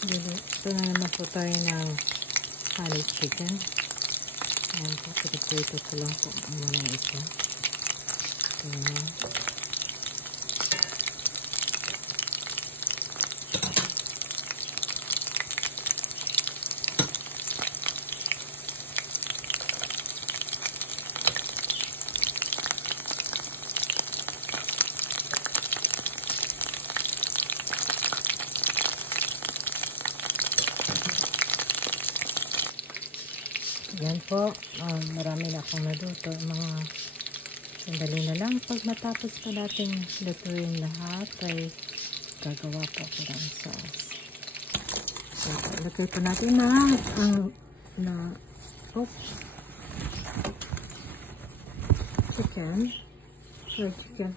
Ito na naman po tayo ng honey chicken. Ayan po, pinaprito ko lang po muna ng isa. Ayan. Yan po, marami na akong naluto. Mga sandali na lang. Pag matapos pa natin lutuin lahat, ay gagawa po ako ng sauce. So, ilagay po natin chicken. Fried chicken.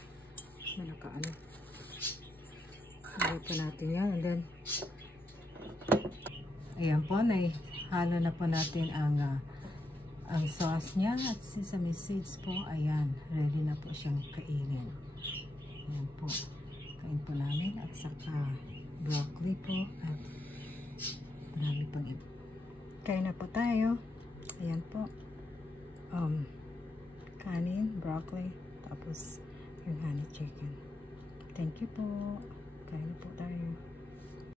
Malakaano. Ilagay po natin yan. And then, ayan po, halo na po natin ang sauce niya at sesame seeds po. Ayan, ready na po siyang kainin. Ayan po, kain po namin at saka broccoli po at marami pang iba. Kain na po tayo. Ayan po, kanin, broccoli, tapos yung honey chicken. Thank you po. Kain na po tayo.